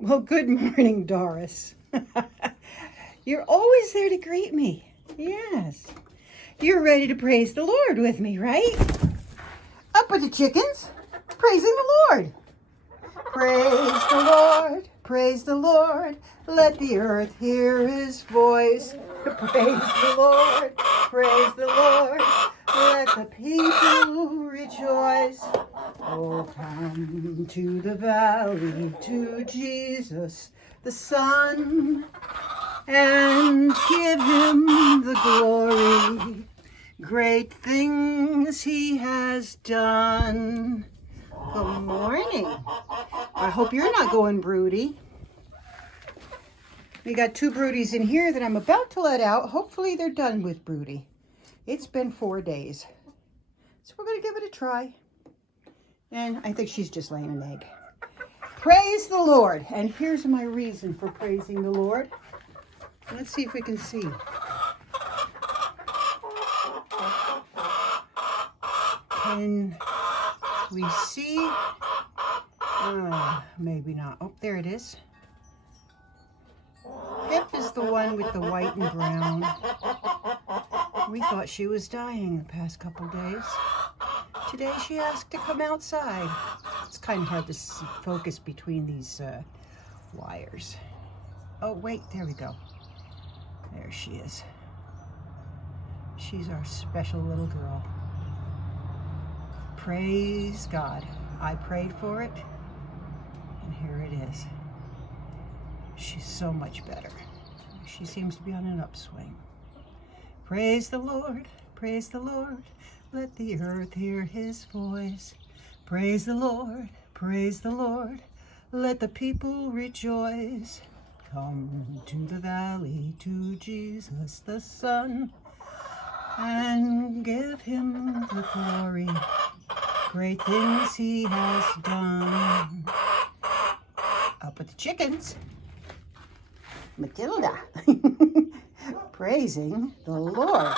Well, good morning, Doris. You're always there to greet me. Yes. You're ready to praise the Lord with me, right? Up with the chickens, praising the Lord. Praise the Lord, praise the Lord. Let the earth hear his voice. Praise the Lord, praise the Lord. Let the people rejoice. Oh, come to the valley, to Jesus, the Son, and give him the glory. Great things he has done. Good morning. I hope you're not going broody. We got 2 broodies in here that I'm about to let out. Hopefully they're done with broody. It's been 4 days. So we're going to give it a try. And I think she's just laying an egg. Praise the Lord. And here's my reason for praising the Lord. Let's see if we can see. Can we see? Maybe not. Oh, there it is. Pip is the one with the white and brown. We thought she was dying the past couple days. Today she asked to come outside. It's kind of hard to focus between these wires. Oh, wait, there we go. There she is. She's our special little girl. Praise God. I prayed for it, and here it is. She's so much better. She seems to be on an upswing. Praise the Lord, praise the Lord. Let the earth hear his voice. Praise the Lord, praise the Lord. Let the people rejoice. Come to the valley, to Jesus the Son, and give him the glory. Great things he has done. Up with the chickens. Matilda. Praising the Lord.